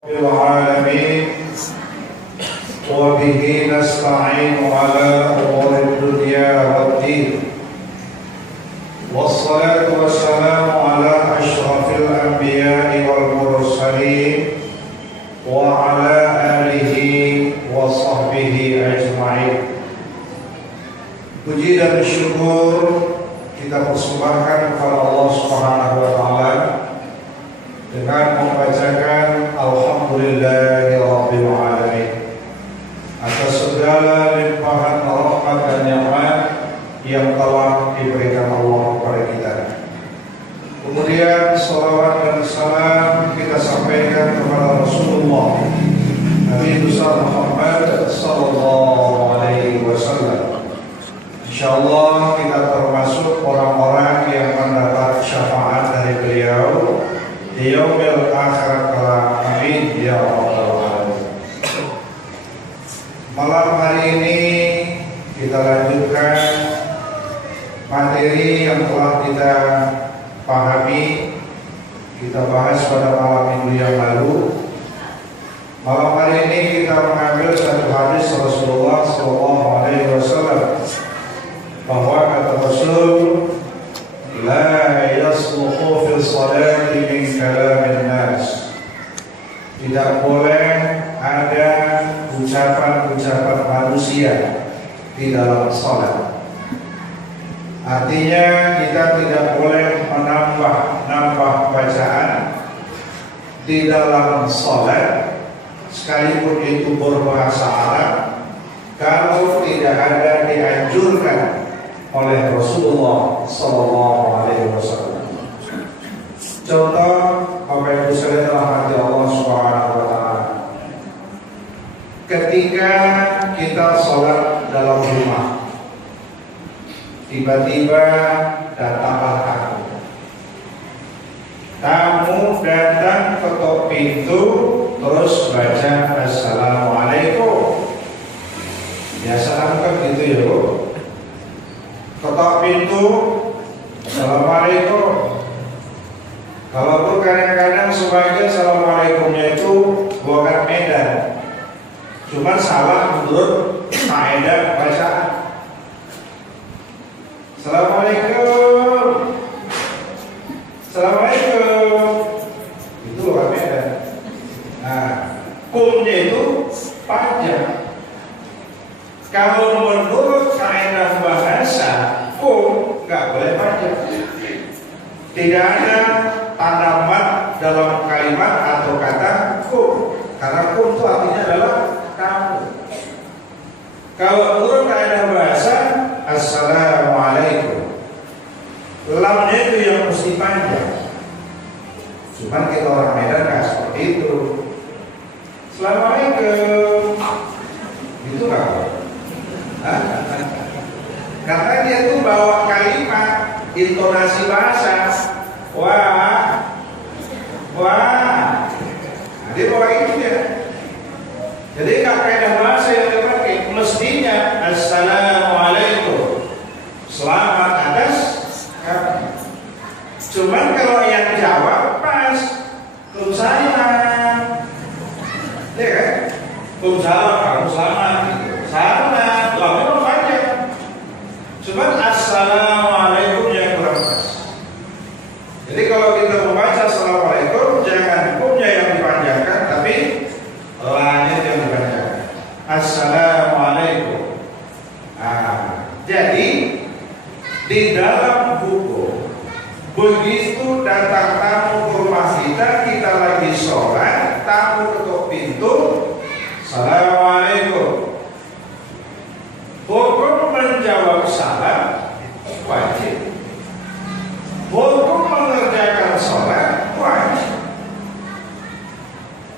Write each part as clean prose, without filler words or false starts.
العالمين وبه نستعين على أمور الدنيا والدين والصلاة والسلام على أشرف الأنبياء والمرسلين وعلى آله وصحبه أجمعين. Puji dan syukur kita persembahkan kepada Allah Subhanahu wa taala dengan membacakan Alhamdulillahirabbil alamin atas segala limpahan rahmat dan nikmat yang telah diberikan Allah kepada kita. Kemudian salawat dan salam kita sampaikan kepada Rasulullah Nabi besar Muhammad sallallahu alaihi wasallam. Insyaallah kita termasuk orang-orang yang mendapat syafaat dari beliau di yaumil akhir kelak. Amin ya rabbal alamin. Malam hari ini kita lanjutkan materi yang telah kita pahami, kita bahas pada malam minggu yang lalu. Malam hari ini kita mengambil satu hadis Rasulullah SAW bahwa kata Rasul, la yasluhu fil salati min kalamin nas. Tidak boleh ada ucapan-ucapan manusia di dalam salat. Artinya kita tidak boleh menambah bacaan di dalam salat sekalipun itu berbahasa Arab kalau tidak ada dianjurkan oleh Rasulullah Sallallahu Alaihi Wasallam. Contoh, Bapak Ibu sekalian rahmati Allah Subhanahu Wa Taala. Ketika kita sholat dalam rumah, tiba-tiba datanglah tamu. Tamu datang ketok pintu, terus baca Assalamualaikum. Biasa kan gitu ya, Bu. Ketok pintu, Assalamualaikum. Kalaupun kadang-kadang sebagian Assalamualaikumnya itu bukan Medan, cuma salah menurut kaidah bacaan. Assalamualaikum, Assalamualaikum, itu bukan Medan. Nah, kumnya itu panjang. Kalau menurut kaidah bahasa, kum nggak boleh panjang. Tidak ada tanda mat dalam kalimat atau kata kum, karena kum itu artinya adalah kamu. Kalau menurut kaidah bahasa, Assalamualaikum, lamnya itu yang mesti panjang. Cuman kita orang Medan nggak seperti itu. Assalamualaikum, itu nggak boleh. Karena dia tuh bawa kalimat, intonasi bahasa. Wah, dia bawa itu ya. Jadi nggak kaidah bahasa yang dipakai. Mestinya Assalamualaikum, selamat atas kamu. Cuman kalau yang jawab pas, Waalaikumsalam, ya kan? Waalaikumsalam, kamu selamat. Sama, lamanya panjang. Cuman Assalamualaikum yang kurang pas. Jadi kalau kita membaca Assalamualaikum, jangan hukumnya yang dipanjangkan, tapi lanya yang dipanjangkan. Assalamualaikum. Jadi di dalam hukum, begitu datang tamu ke rumah kita, kita lagi sholat, tamu ketuk pintu, Assalamualaikum. Hukum menjawab salam wajib. Hukum mengerjakan sholat wajib.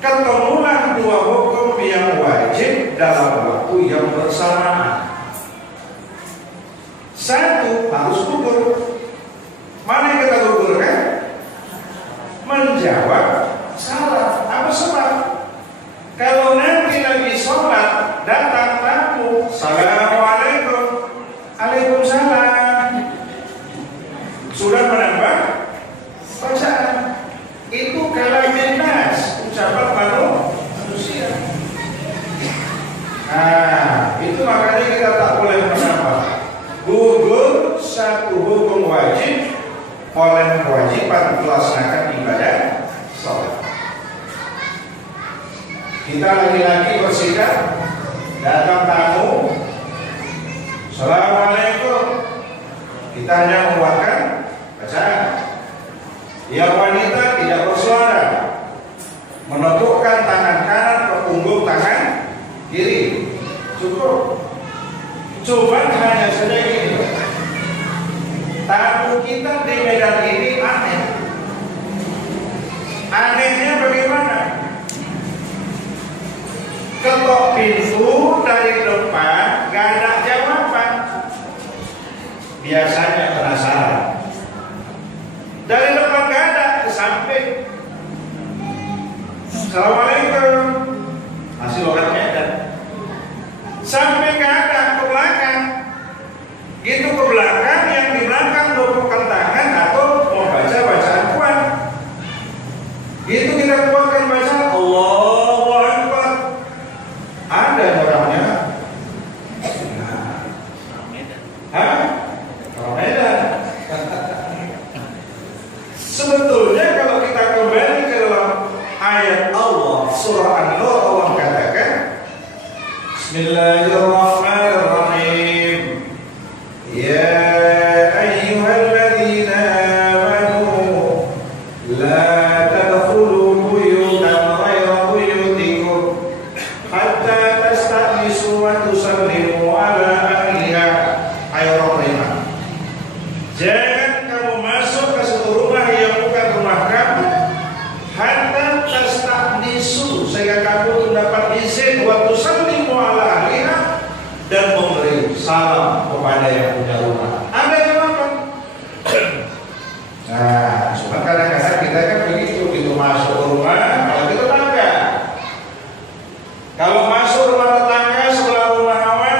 Ketemulah dua hukum yang wajib dalam waktu yang bersamaan. Satu, harus gugur. Mana yang kita gugurkan? Menjawab salam. Apa sebab? Kalau nanti lagi sholat datang tamu, Assalamualaikum, Waalaikumsalam, sudah menambah bacaan. Itu kalamin nas, ucapan manusia. oleh kewajiban melaksanakan ibadah sholat. Kita lagi-lagi bersikap datang tamu, Assalamualaikum, kita hanya mengeluarkan bacaan. Yang wanita tidak bersuara, menepukkan tangan kanan ke punggung tangan kiri, cukup. Cuma hanya saja gini, tamu kita di Medan ini aneh. Anehnya bagaimana? Ketok pintu dari depan gak ada jawaban. Biasanya penasaran. Dari depan gak ada, ke samping. Assalamualaikum, masih orang Medan. Sampai gak ada, ke belakang. Itu ke belakang, yang di belakang lupukkan tangan atau membaca bacaan kuat. Itu kita kuatkan bacaan Allahu Akbar. Ada orangnya. Hah? Orang Medan. Sebetulnya kalau kita kembali ke dalam ayat Allah surah An-Nur, Allah katakan Bismillahirrahmanirrahim. Ya ayyuhalladzina amanu la tadkhulu buyutan ghayra buyutikum hatta tasta'nisu wa tusallimu ala ahliha. Ayat Allah. Jangan kamu masuk ke satu rumah yang bukan rumah kamu hatta tasta'nisu, sehingga kamu mendapat izin wa tusallimu ala ahliha, dan memberi salam kepada yang punya rumah. Ada jawaban. Nah, cuma kadang-kadang kita kan begitu masuk ke rumah, kalau kita tetangga. Kalau masuk rumah tetangga sebelah rumah kawan,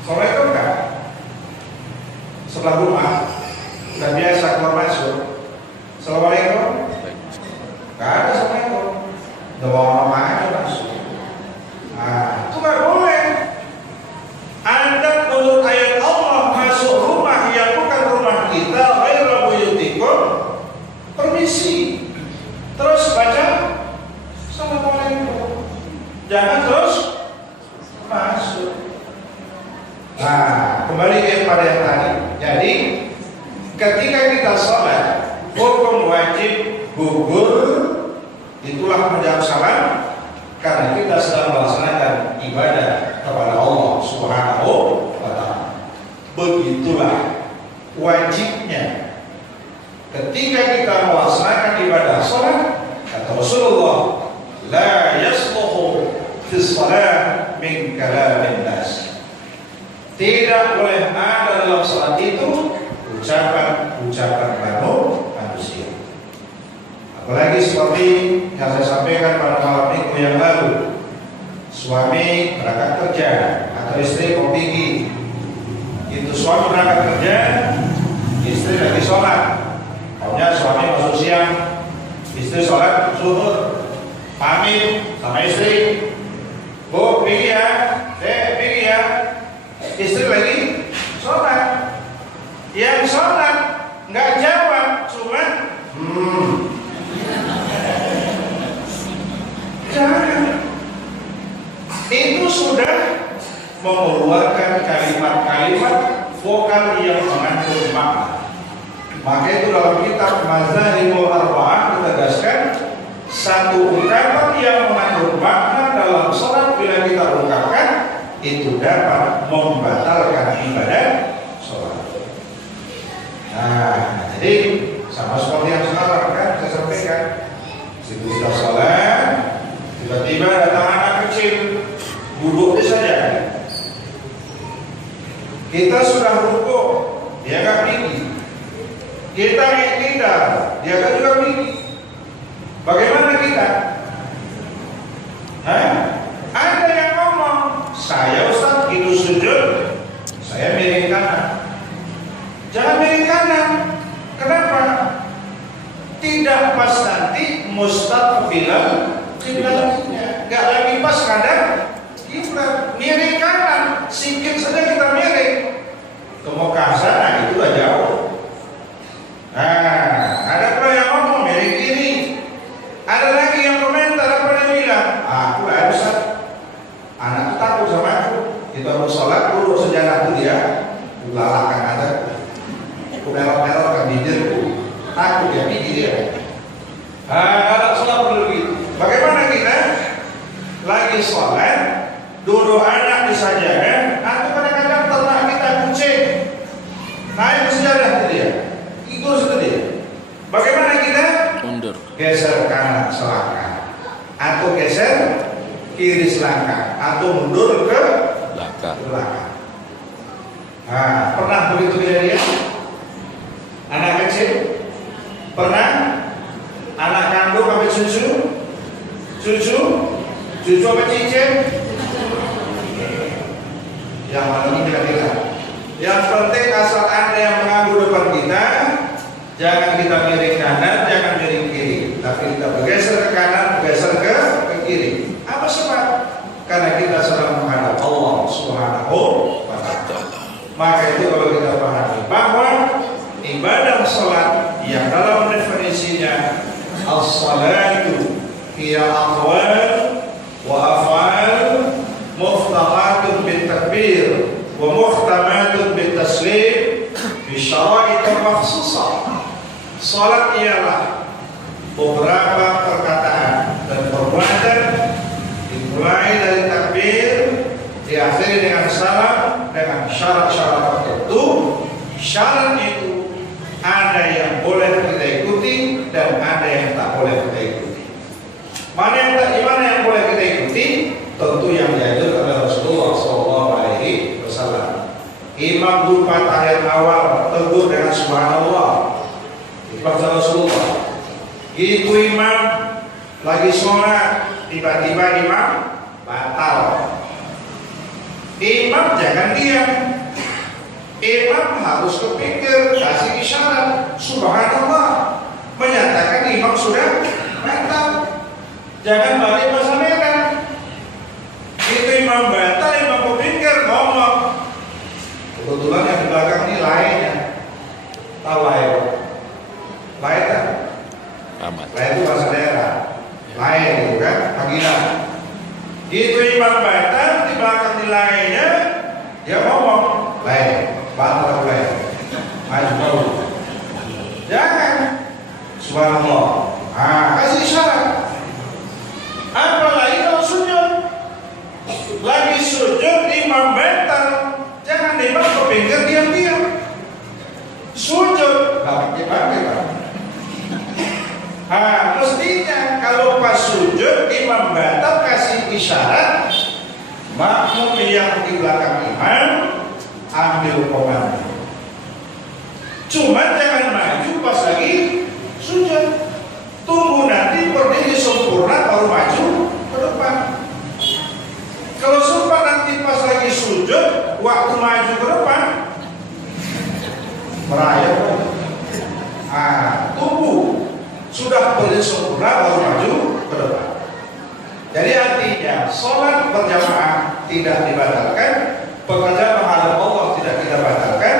Assalamualaikum kan? Sebelah rumah, udah biasa keluar masuk. Assalamualaikum. Gak ada Assalamualaikum. Udah bawa mama aja masuk. Nah, itu gak boleh. Anda menurut ayat Allah masuk rumah yang bukan rumah kita, ghairu buyutikum, permisi. Terus baca Assalamualaikum. Jangan terus masuk. Nah, kembali kepada yang tadi. Jadi, ketika kita sholat, hukum wajib gugur, itulah menjawab salam, karena kita sedang melaksanakan ibadah kepada Allah Subhanahu wa ta'ala. Begitulah wajibnya ketika kita melaksanakan ibadah salat. Kata Rasulullah, la yasluhu fi shalah min kalamin nas. Tidak boleh ada dalam salat itu ucapan-ucapan manusia. Apalagi seperti yang saya sampaikan pada malam minggu yang lalu, suami berangkat kerja atau istri mau pergi. Itu suami berangkat kerja, istri lagi sholat. Maunya suami masuk siang, istri sholat zuhur. Pamit sama istri, Bu pergi ya, pergi ya. Istri lagi sholat. Yang sholat nggak jawab, cuma jangan. Itu sudah mengeluarkan kalimat-kalimat vokal yang mengandung makna. Maka itu dalam kitab Mazahibul Arba'ah ditegaskan, satu ungkapan yang mengandung makna dalam sholat bila kita ungkapkan, itu dapat membatalkan ibadah sholat. Nah, jadi sama seperti yang sekarang kan saya sampaikan, situ kita sholat, tiba-tiba datang anak kecil, duduk saja. Kita sudah rukuk, dia nggak pergi. Kita iktidal, dia nggak juga pergi. Bagaimana kita? Ada yang ngomong, saya Ustaz itu sujud, saya miring kanan. Jangan miring kanan. Kenapa? Tidak pas nanti mustaqbilan kiblatnya. Gak lagi pas kadang kiblat. Miring kanan, sikit saja kita miring ke Mekah sana, itu udah jauh. Aku lah Ustaz, anak takut sama aku. Itu aku sholat dulu sejarah itu dia lalakan aja, aku melok-melok ke bibirku, takut dia pikir dia. Kalau sholat perlu begitu. Bagaimana kita lagi sholat, duduk anak di sajadah, atau kadang-kadang ternak kita kucing naik ke sejarah itu dia, itu dia. Bagaimana kita mundur, geser kanan selangkah, atau geser kiri selangkah, atau mundur ke belakang. Nah, pernah begitu kejadian? Anak kecil pernah? Anak kandung apa cucu apa cicit? Yang mana ini kira-kira? Yang penting asal ada yang mengganggu depan kita, jangan kita miring kanan, jangan miring kiri, tapi kita bergeser ke kanan, bergeser ke kiri. Apa sebab? Karena kita sedang menghadap Allah Subhanahu wa Ta'ala. Maka itu kalau kita pahami bahwa ibadah salat yang dalam definisinya as-salatu hiya aqwal wa af'al muftahatun bil takbir wa muhtamatun bil taslim bi syara'it makhsusah. Salat ialah beberapa perkataan dan perbuatan dimulai dari takbir, diakhiri dengan salam dengan syarat-syarat tertentu. Syarat itu ada yang boleh kita ikuti dan ada yang tak boleh kita ikuti. Mana yang boleh kita ikuti? Tentu yang diajarkan oleh Rasulullah SAW. Imam lupa tahiyat awal tegur dengan subhanallah, ibadah Rasulullah. Itu imam lagi sholat, tiba-tiba imam batal. Imam jangan diam. Imam harus kepikir, kasih isyarat subhanallah, menyatakan imam sudah batal. Jangan balik masa merah. Itu imam batal, imam kepikir ngomong. Kebetulan yang di belakang ini lainnya. Tahu lain? Lain kan? Lain itu bahasa daerah. Lain gitu kan? Panggilan. Itu imam batal, di belakang di lainnya dia ngomong lain. Batal lain. Maju. Jangan. Subhanallah. Kasih isyarat. Apalagi kalau sujud. Lagi sujud imam batal, jangan imam kepinggir diam-diam. Sujud, bangkit. Mestinya kalau pas sujud imam batal kasih isyarat, makmum yang di belakang imam ambil komando. Cuma jangan maju pas lagi sujud. Tunggu nanti berdiri sempurna baru maju ke depan. Kalau sempat nanti pas lagi sujud, waktu maju ke depan, merayap. Tunggu sudah berdiri sempurna baru maju ke depan. Jadi artinya sholat berjamaah tidak dibatalkan, pekerjaan menghadap Allah tidak kita batalkan,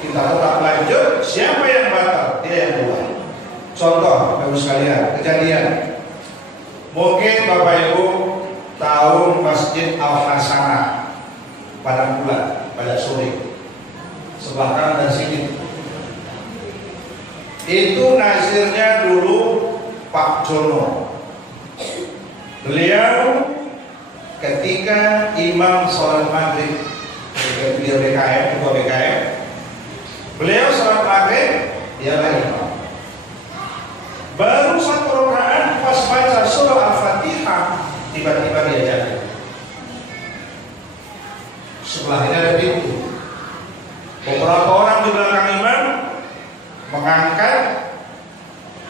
kita tetap lanjut. Siapa yang batal? Dia yang mulai. Contoh, Bapak sekalian, kejadian. Mungkin Bapak Ibu tahu Masjid Al-Hasanah pada bulan, pada sore, sebelah kanan dan sini. Itu nazirnya dulu Pak Jono. Beliau ketika imam sholat maghrib, beliau BKM, ketua BKM, beliau sholat maghrib, dialah imam. Baru satu rakaat pas baca surah Al-Fatihah, tiba-tiba dia jatuh. Sebelahnya ada pintu. Beberapa orang di belakang imam mengangkat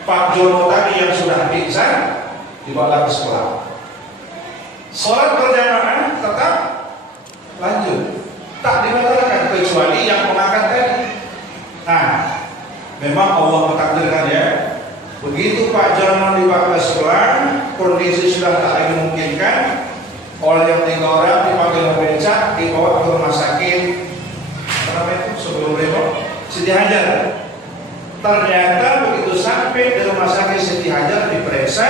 Pak Jono tadi yang sudah pingsan, dibawa ke sekolah. Sholat berjamaah tetap lanjut, tak dibatalkan kecuali yang mengangkat tadi. Nah, memang Allah mentakdirkan ya. Begitu Pak Jono dibawa ke sekolah, kondisi sudah tak lagi memungkinkan. Oleh yang 3 orang dipanggil becak, dibawa ke rumah sakit. Apa itu sebelum Depok? Siti Hajar. Ternyata begitu sampai di rumah sakit Siti Hajar diperiksa,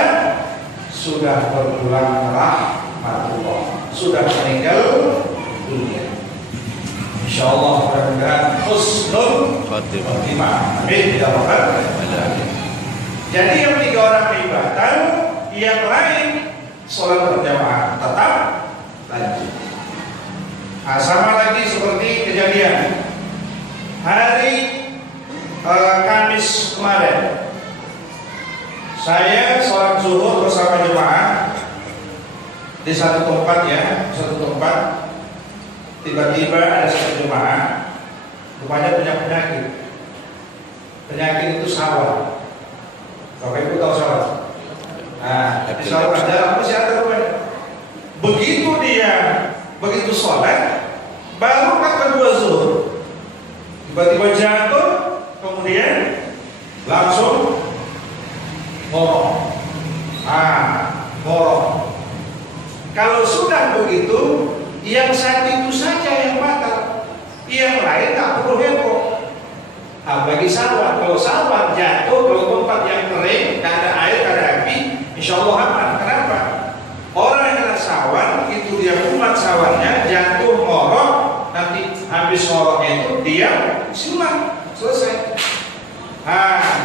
sudah berpulang rahmatullah, sudah meninggal dunia. Insyaallah mudah-mudahan husnul khotimah. Amin ya rabbal alamin. Jadi yang 3 orang ibadah, yang lain sholat berjamaah tetap lanjut. Sama lagi seperti kejadian hari Kamis kemarin, saya sholat zuhur bersama jemaah di satu tempat ya, satu tempat. Tiba-tiba ada satu jemaah, rupanya punya penyakit. Penyakit itu sawal. Bapak Ibu tahu sawal? Nah, di sawal ada masih ada rupanya. Begitu sholat, baru kedua zuhur, tiba-tiba jatuh, kemudian langsung ngorok. Ngorok. Kalau sudah begitu, yang satu itu saja yang batal, yang lain tak perlu heboh. Bagi sawah, kalau sawah jatuh, kalau tempat yang kering, tak ada air, tak ada api, insya Allah aman. Kenapa? Orang yang kena sawah itu dia kumat sawahnya, jatuh ngorok, nanti habis ngoroknya itu dia silang, selesai.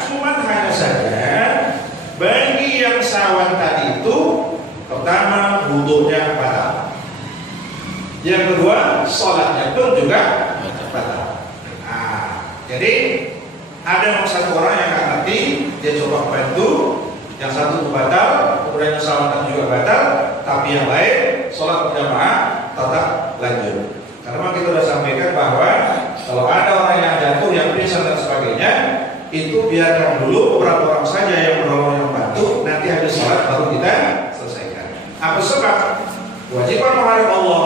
Cuman hanya saja bagi yang sawan tadi itu, pertama wudunya batal, yang kedua sholatnya pun juga batal. Jadi ada satu orang yang nggak ngerti, dia coba bantu, yang satu batal, kemudian yang sawan juga batal, tapi yang lain sholat berjamaah tetap lanjut. Karena kita sudah sampaikan bahwa kalau ada orang yang jatuh, yang pingsan dan sebagainya, itu biarkan dulu beberapa orang saja yang menolong, yang bantu, nanti habis sholat baru kita selesaikan. Apa sebab? Kewajiban menghadap Allah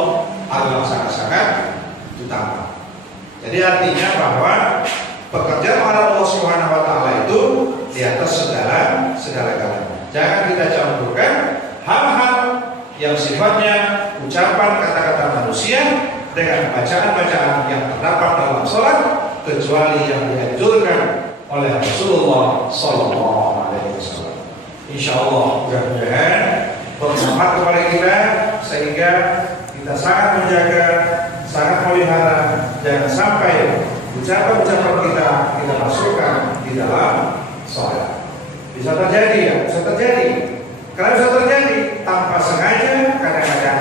adalah sangat-sangat utama. Jadi artinya bahwa pekerjaan menghadap Allah Subhanahu wa taala itu di atas segala-galanya. Jangan kita campurkan hal-hal yang sifatnya ucapan kata-kata manusia dengan bacaan-bacaan yang terdapat dalam sholat, kecuali yang dianjurkan oleh Rasulullah Sallallahu Alaihi Wasallam. Insyaallah mudah-mudahan bermanfaat kepada kita, sehingga kita sangat menjaga, sangat melihara, jangan sampai ucapan-ucapan kita masukkan di dalam sholat. Bisa terjadi ya, bisa terjadi. Karena bisa terjadi tanpa sengaja, kadang-kadang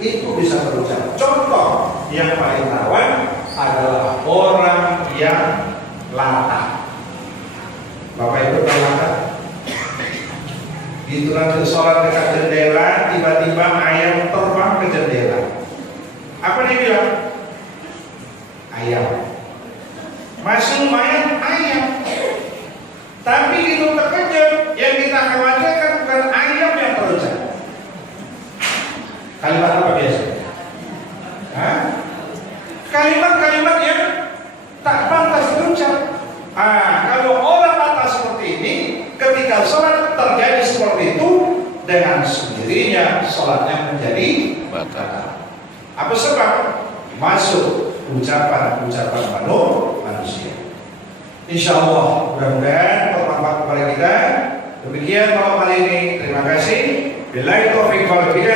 itu bisa terucap. Contoh yang paling rawan adalah orang yang latah. Bapak Ibu tahu latah? Gitu nanti sholat dekat jendela, tiba-tiba ayam terbang ke jendela. Apa dia bilang? Ayam. Masih lumayan ayam. Tapi itu terkejut, yang kita khawatirkan bukan ayam yang terucap. Kalimat apa biasa? Kalimat-kalimat yang tak pantas terucap. Kalau orang latah seperti ini, ketika sholat terjadi seperti itu, dengan sendirinya sholatnya menjadi batal. Apa sebab? Masuk ucapan-ucapan manusia. Insyaallah mudah-mudahan bermanfaat kepada kita. Demikian malam kali ini. Terima kasih. Billahi taufiq wal hidayah.